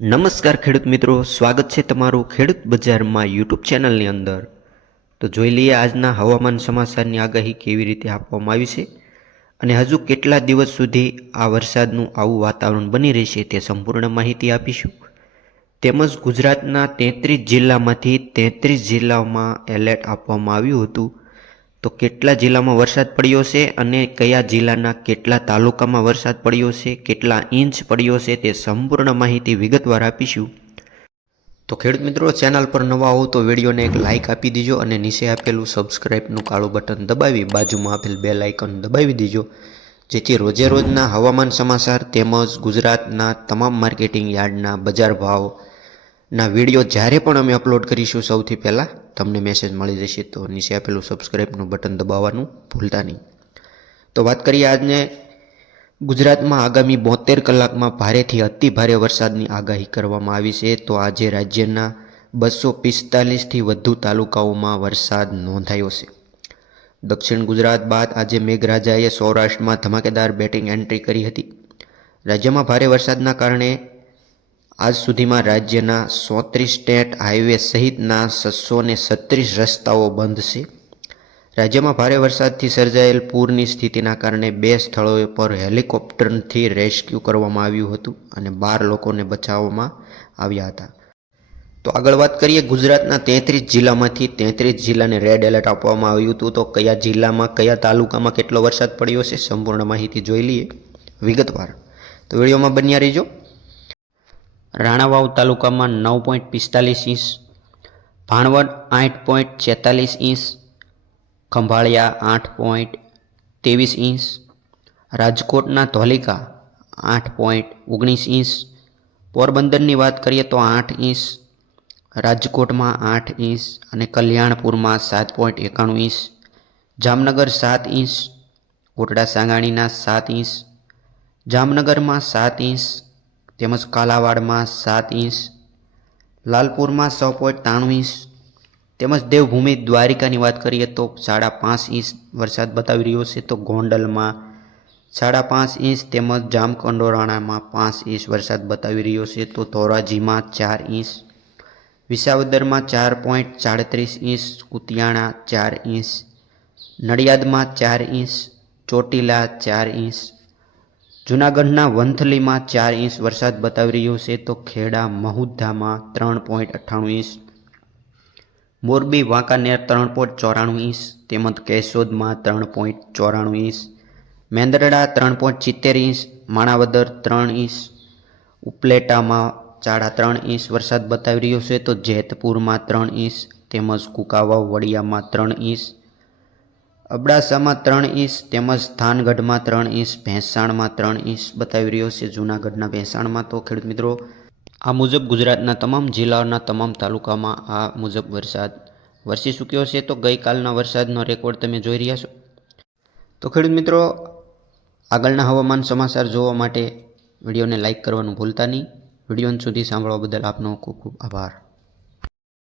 નમસ્કાર ખેડૂત મિત્રો, સ્વાગત છે તમારું ખેડૂત બજારમાં યુટ્યુબ ચેનલની અંદર। તો જોઈ લઈએ આજના હવામાન સમાચારની આગાહી કેવી રીતે આપવામાં આવી છે અને હજુ કેટલા દિવસ સુધી આ વરસાદનું આવું વાતાવરણ બની રહેશે તે સંપૂર્ણ માહિતી આપીશું। તેમજ ગુજરાતના 33 જિલ્લામાંથી 33 જિલ્લાઓમાં એલર્ટ આપવામાં આવ્યું હતું। તો કેટલા જિલ્લામાં વરસાદ પડ્યો છે અને કયા જિલ્લાના કેટલા તાલુકામાં વરસાદ પડ્યો છે, કેટલા ઇંચ પડ્યો છે તે સંપૂર્ણ માહિતી વિગતવાર આપીશું। તો ખેડૂત મિત્રો, ચેનલ પર નવા હો તો વિડીયોને એક લાઇક આપી દીજો અને નીચે આપેલું સબસ્ક્રાઇબનું કાળું બટન દબાવી બાજુમાં આપેલ બેલ આઇકન દબાવી દીજો, જેથી રોજે રોજના હવામાન સમાચાર તેમજ ગુજરાતના તમામ માર્કેટિંગ યાર્ડના બજાર ભાવના વિડીયો જ્યારે પણ અમે અપલોડ કરીશું સૌથી પહેલાં તમને મેસેજ મળી જશે। તો નીચે આપેલું સબસ્ક્રાઇબનું બટન દબાવવાનું ભૂલતા નહીં। તો વાત કરીએ આજને ગુજરાતમાં આગામી 72 કલાકમાં ભારેથી અતિ ભારે વરસાદની આગાહી કરવામાં આવી છે। તો આજે રાજ્યના 245થી વધુ તાલુકાઓમાં વરસાદ નોંધાયો છે। દક્ષિણ ગુજરાત બાદ આજે મેઘરાજાએ સૌરાષ્ટ્રમાં ધમાકેદાર બેટિંગ એન્ટ્રી કરી હતી। રાજ્યમાં ભારે વરસાદના કારણે આજ સુધીમાં રાજ્યના 34 સ્ટેટ હાઈવે સહિતના 636 રસ્તાઓ બંધ છે। રાજ્યમાં ભારે વરસાદથી સર્જાયેલ પૂરની સ્થિતિના કારણે 2 સ્થળોએ પર હેલિકોપ્ટરથી રેસ્ક્યુ કરવામાં આવ્યું હતું અને 12 લોકોને બચાવવામાં આવ્યા હતા। તો આગળ વાત કરીએ, ગુજરાતના 33 જિલ્લામાંથી 33 જિલ્લાને રેડ એલર્ટ આપવામાં આવ્યું હતું। તો કયા જિલ્લામાં કયા તાલુકામાં કેટલો વરસાદ પડ્યો છે સંપૂર્ણ માહિતી જોઈ લઈએ વિગતવાર। તો વિડીયોમાં બન્યા રહીજો। રાણાવાવ તાલુકામાં 9.45 inch, Bhanvad 8.46 inch, Khambhalia 8.23 inch, રાજકોટના ધોલિકા 8.19 ઇંચ, પોરબંદરની વાત કરીએ તો 8 ઇંચ, રાજકોટમાં 8 ઇંચ અને કલ્યાણપુરમાં 7.91 ઇંચ, જામનગર 7 ઇંચ, કોટડા સાંગાણીના 7 ઇંચ, જામનગરમાં 7 ઇંચ તેમજ કાલાવાડમાં 7 ઇંચ, લાલપુરમાં 6.93 ઇંચ તેમજ દેવભૂમિ દ્વારિકાની વાત કરીએ તો 5.5 ઇંચ વરસાદ બતાવી રહ્યો છે। તો ગોંડલમાં 5.5 ઇંચ તેમજ જામકંડોરણામાં 5 ઇંચ વરસાદ બતાવી રહ્યો છે। તો ધોરાજીમાં 4 ઇંચ, વિસાવદરમાં 4.37 ઇંચ, કુતિયાણા 4 ઇંચ, નડિયાદમાં 4 ઇંચ, ચોટીલા 4 ઇંચ, જૂનાગઢના વંથલીમાં 4 ઇંચ વરસાદ બતાવી રહ્યો છે। તો ખેડા મહુધામાં 3.98 ઇંચ, મોરબી વાંકાનેર 3.94 ઇંચ તેમજ કેશોદમાં 3.94 inch, Mendarda 3.70 inch, Manavadar 3 inch, ઉપલેટામાં 3.5 ઇંચ વરસાદ બતાવી રહ્યો છે। તો જેતપુરમાં 3 ઇંચ તેમજ કુકાવાવ વડિયામાં 3 ઇંચ, અબડાસામાં 3 ઇંચ તેમજ થાનગઢમાં 3 ઇંચ, ભેંસાણમાં 3 ઇંચ બતાવી રહ્યો છે જૂનાગઢના ભેંસાણમાં। તો ખેડૂત મિત્રો, આ મુજબ ગુજરાતના તમામ જિલ્લાઓના તમામ તાલુકામાં આ મુજબ વરસાદ વરસી ચૂક્યો છે। તો ગઈકાલના વરસાદનો રેકોર્ડ તમે જોઈ રહ્યા છો। તો ખેડૂત મિત્રો, આગળના હવામાન સમાચાર જોવા માટે વિડીયોને લાઇક કરવાનું ભૂલતા નહીં। વિડીયો સુધી સાંભળવા બદલ આપનો ખૂબ ખૂબ આભાર।